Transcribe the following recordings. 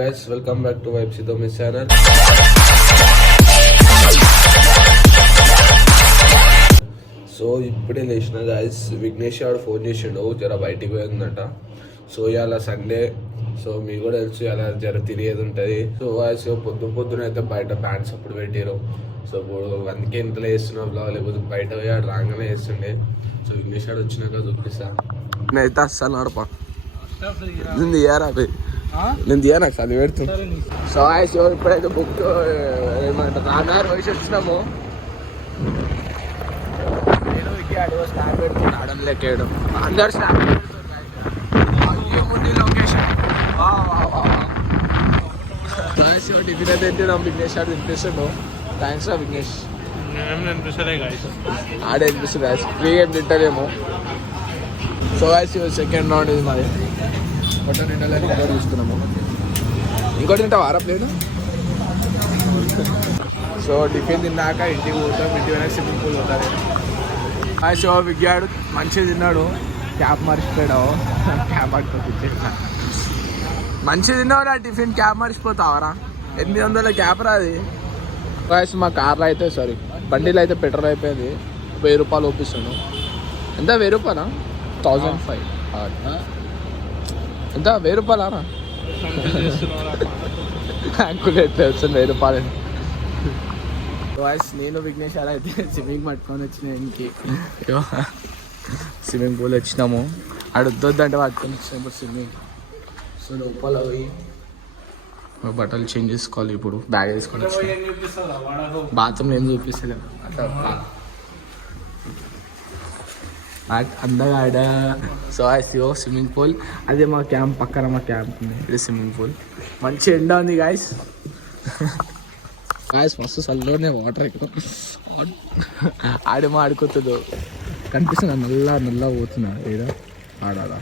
Guys, welcome back to Vibe Sidho Miss channel. So ఇప్పుడే లేచిన guys, Vignesh గారు phone చేసిండు, జర బయటికి పోయిందట. సో ఇవాళ సండే, సో మీకు కూడా తెలుసు ఇలా జర తిరిగేది ఉంటుంది. సో గాయస్ పొద్దున అయితే బయట బ్యాండ్స్ అప్పుడు పెట్టారు. సో ఇప్పుడు అందుకే ఇంట్లో వేస్తున్నాం బ్లాగ్, లేకపోతే బయట పోయి రాగానే వేస్తుండే. సో విఘ్నేష్ గారు వచ్చినాక చూపిస్తా. నేనైతే అస్సలు నడపా, నేను తీయారా నేను తీయా, నాకు చదివి పెడుతుంది. సో గాయస్ ఇప్పుడైతే బుక్ ఏమంటారు రాగారు వయసు వచ్చినాము. స్టార్ పెడుతుంది ఆడడం లెక్కేయడం, అందరు స్టార్ లొకేషన్. టిఫిన్ అయితే తింటాం, విఘ్నేష్ ఆడు తినిపిస్తుండు. థ్యాంక్స్ రా విఘ్నేష్. ఆడే తినిపిస్తుంది గాయస్, ఫ్రీ ఏం తింటారేమో. సో గాయస్ సెకండ్ రౌండ్ ఇది మాది. పొట్ట నిండాలని ఇంకోటి చూస్తున్నాము. ఇంకోటి తింటావా ఆరా ప్లేను? సో టిఫిన్ తిన్నాక ఇంటికి పోతాం. ఇంటి వెనక స్విమ్మింగ్ పూల్ పోతారు. సో విగ్గాడు మంచిగా తిన్నాడు, క్యాప్ మర్చిపోయాడు. క్యాప్ పట్టుకొచ్చేసిన మంచిగా తిన్నావురా టిఫిన్, క్యాప్ మర్చిపోతావరా? 800 క్యాప్ రాది. గాయస్ మా కార్లో అయితే సారీ బండిలో అయితే పెట్రోల్ అయిపోయింది. 1000 రూపాయలు ఒప్పిస్తాను. ఎంత 1000 రూపాయలా? 1005 ఎంత 1000 రూపాయలా? క్యాల్కులేట్ వస్తుంది 1000 రూపాయలు. వాయిస్ నేను విఘ్నేష్ అలా అయితే స్విమ్మింగ్ పట్టుకొని వచ్చిన ఇంటికి. స్విమ్మింగ్ పూల్ వచ్చినాము, అడొద్దంటే పట్టుకొని వచ్చినప్పుడు స్విమ్మింగ్. సో లోపల పోయి బట్టలు చేంజ్ చేసుకోవాలి. ఇప్పుడు బ్యాగ్ వేసుకొని వచ్చిన బాత్రూమ్లో ఏం చూపిస్తలేము అందగా ఆడ. సో స్విమ్మింగ్ పూల్ అదే మా క్యాంప్ పక్కన, మా క్యాంప్ ఉంది. ఇది స్విమ్మింగ్ పూల్, మంచి ఎండ ఉంది గాయస్. గాయస్ మస్తు చల్లనే వాటర్ ఎక్కువ ఆడేమో ఆడుకోతుందో కనిపిస్తున్నా, నల్ల పోతున్నా ఏడా ఆడాలా.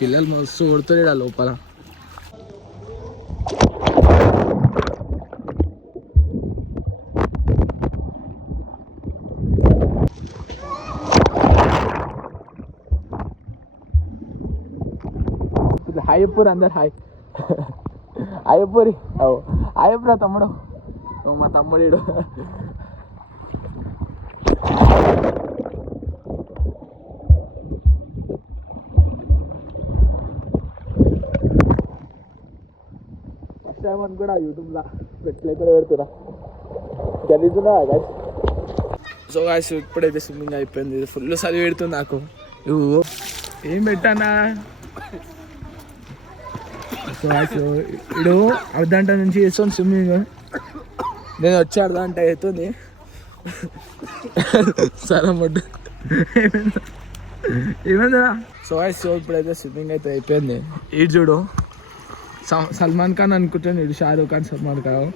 పిల్లలు మస్తు కొడుతాడు లోపల. హాయ్ పూర్ అందరు హాయ్ అయ్యపూరి అయ్యపురా తమ్ముడు, మా తమ్ముడు. ఫస్ట్ టైం అని కూడా యూట్యూబ్లో పెట్టలేక పెడుతురా గలీజునా గాయస్. సో గాయస్ ఇప్పుడైతే స్విమ్మింగ్ అయిపోయింది. ఫుల్ చలి పెడుతుంది నాకు. నువ్వు ఏం పెట్టానా? సో ఇడు అర్ధంట నుంచి చేస్తాను స్విమ్మింగ్. నేను వచ్చి అర్ధంట అవుతుంది. చాలా మడ్డు ఏమైందా? సో ఇప్పుడైతే స్విమ్మింగ్ అయితే అయిపోయింది. ఇటు చూడు, సల్మాన్ ఖాన్ అనుకుంటాను, ఇటు షారూక్ ఖాన్, సల్మాన్ ఖాన్.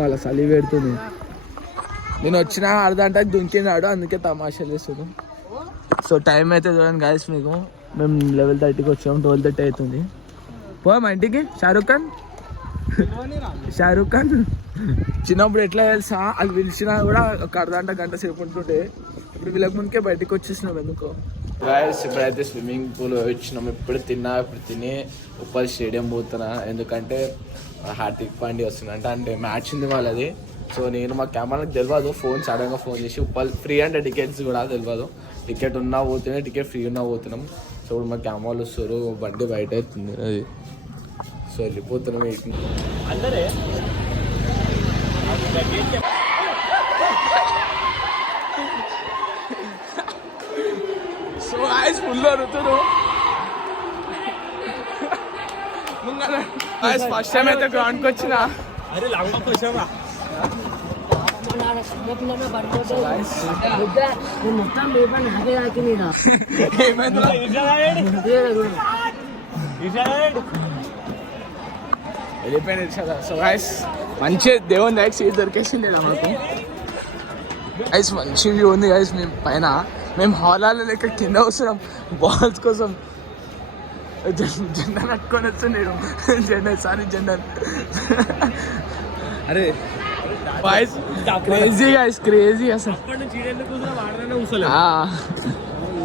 మళ్ళీ చలి పెడుతుంది. నేను వచ్చిన అర్ధంటకి దుంకినాడు, అందుకే తమాషా చేస్తుంది. సో టైం అయితే చూడండి గాయస్, మీకు మేము 11:30కి వచ్చాము, 12:30 అవుతుంది. పో మా ఇంటికి. షారూక్ ఖాన్ చిన్నప్పుడు ఎట్లా తెలుసా, వాళ్ళు పిలిచినా కూడా ఒక గంట సేపు ఉంటుంటే, ఇప్పుడు వీళ్ళకి ముందుకే బయటకు వచ్చేసినాం. ఎందుకో గాయస్ ఇప్పుడైతే స్విమ్మింగ్ పూల్ వచ్చినాం. ఇప్పుడు తిని ఉప్పల్ స్టేడియం పోతున్నా, ఎందుకంటే హార్దిక్ పాండ్యా వస్తుందంట. అంటే మ్యాచ్ ఉంది వాళ్ళది. సో నేను మా కెమెరాకి తెలియదు, సడన్గా ఫోన్ చేసి ఉప్పల్ ఫ్రీ అంటే టికెట్స్ కూడా తెలియదు. టికెట్ ఉన్నా పోతున్నాయి, టికెట్ ఫ్రీ ఉన్నా పోతున్నాం. సో ఇప్పుడు మా కెమెరాలు వస్తారు, బండి బయట అవుతుంది అది. సో వెళ్ళిపోతున్నాం. అందరే సో ఐస్ ఫుల్ అరుతురు. ఫస్ట్ టైం అయితే గ్రౌండ్కి వచ్చిన. వెళ్ళిపోయింది. సో గైస్ మంచి దేవుని దగ్గర సీట్ దొరికేసింది మనకు. గైస్ మంచి వ్యూ ఉంది గైస్. మేము పైన మేము హాలాలో లెక్క కింద వస్తున్నాం బాల్స్ కోసం. జెండా కట్టుకొని వస్తున్నాడు. జెండా సారీ జెండా. అరే వాయిస్ క్రేజీ గైస్, క్రేజీ అసలు.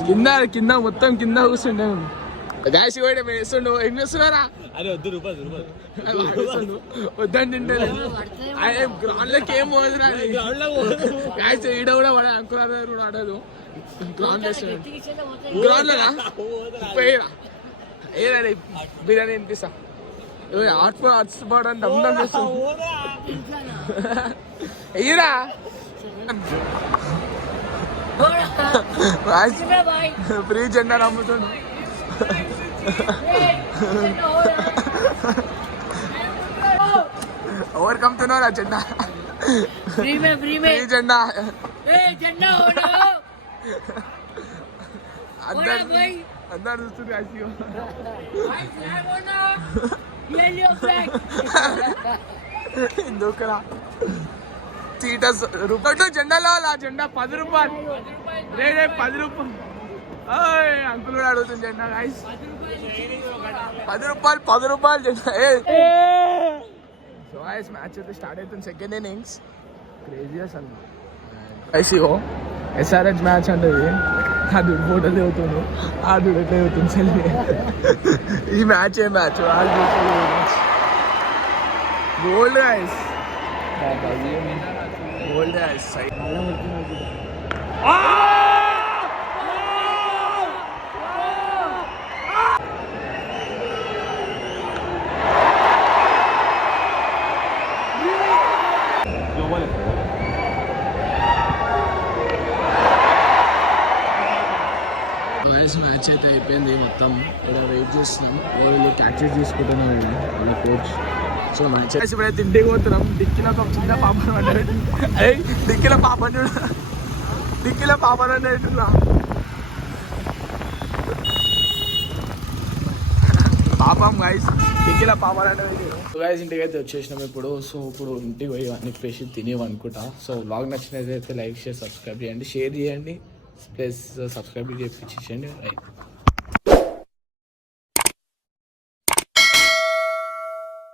కింద కింద మొత్తం కింద కూర్చుండే గాయస్. కూడా వేస్తుండు. ఏం చేస్తున్నారా? వద్దని తింటే గ్రౌండ్ లోకి ఏం పోదురా గాయస్. ఈడ కూడా పడే అంకురాలు కూడా ఆడదు. గ్రౌండ్ గ్రౌండ్ లోనా ఏదా బిర్యానీ వినిపిస్తా. హాట్స్పాట్ అని దమ్దం చేస్తుంది. అయ్యిరా ఫ్రీ జెండా నమ్ముతుండు. ఎవరు కమ్ముతున్నారా జెండా? ఫ్రీ జెండా. అందరు చూస్తుంది. ఎందుకురా చీటస్ రూపాయలు జెండాలో ఆ జెండా 10 రూపాయలు. రేడే 10 రూపాయలు. అంకుల్ కూడా అడుగుతుంది జెండా గాయస్. 10 రూపాయలు జెండా. సో గాయస్ మ్యాచ్ అయితే స్టార్ట్ అవుతుంది. సెకండ్ ఇన్నింగ్స్ క్రేజీ అసలు. ఐసీఓ ఎస్ఆర్హెచ్ మ్యాచ్ అంటే ఆ దుడ్డు ఫోటో చదువుతుంది. ఆ దుడ్డు ఎట్లా చదువుతుంది సెల్ఫీ. ఈ మ్యాచ్ ఏ match gold guys. Gold guys. Match అయితే అయిపోయింది మొత్తం. ఇక్కడ వెయిట్ చేస్తున్నాం. వీళ్ళు క్యాచెస్ తీసుకుంటున్నాం వాళ్ళ కోచ్. సో మ్యాచ్ ఇప్పుడైతే ఇంటికి పోతున్నాం. డిక్కిలో ఒక చిన్న పాపను పడ్డాడు. అదే డిక్కిలో పాపను అంటున్నా. పాపం గైస్, డిక్కిలో పాపను అంటే గైస్. ఇంటికి అయితే వచ్చేసినాం ఇప్పుడు. సో ఇప్పుడు ఇంటికి పోయి అన్ని పేసి తినేవి అనుకుంటా. సో వ్లాగ్ నచ్చినట్లయితే లైక్, షేర్, సబ్స్క్రైబ్ చేయండి, షేర్ చేయండి, ప్లస్ సబ్స్క్రైబ్ చేయించేయండి. రైట్.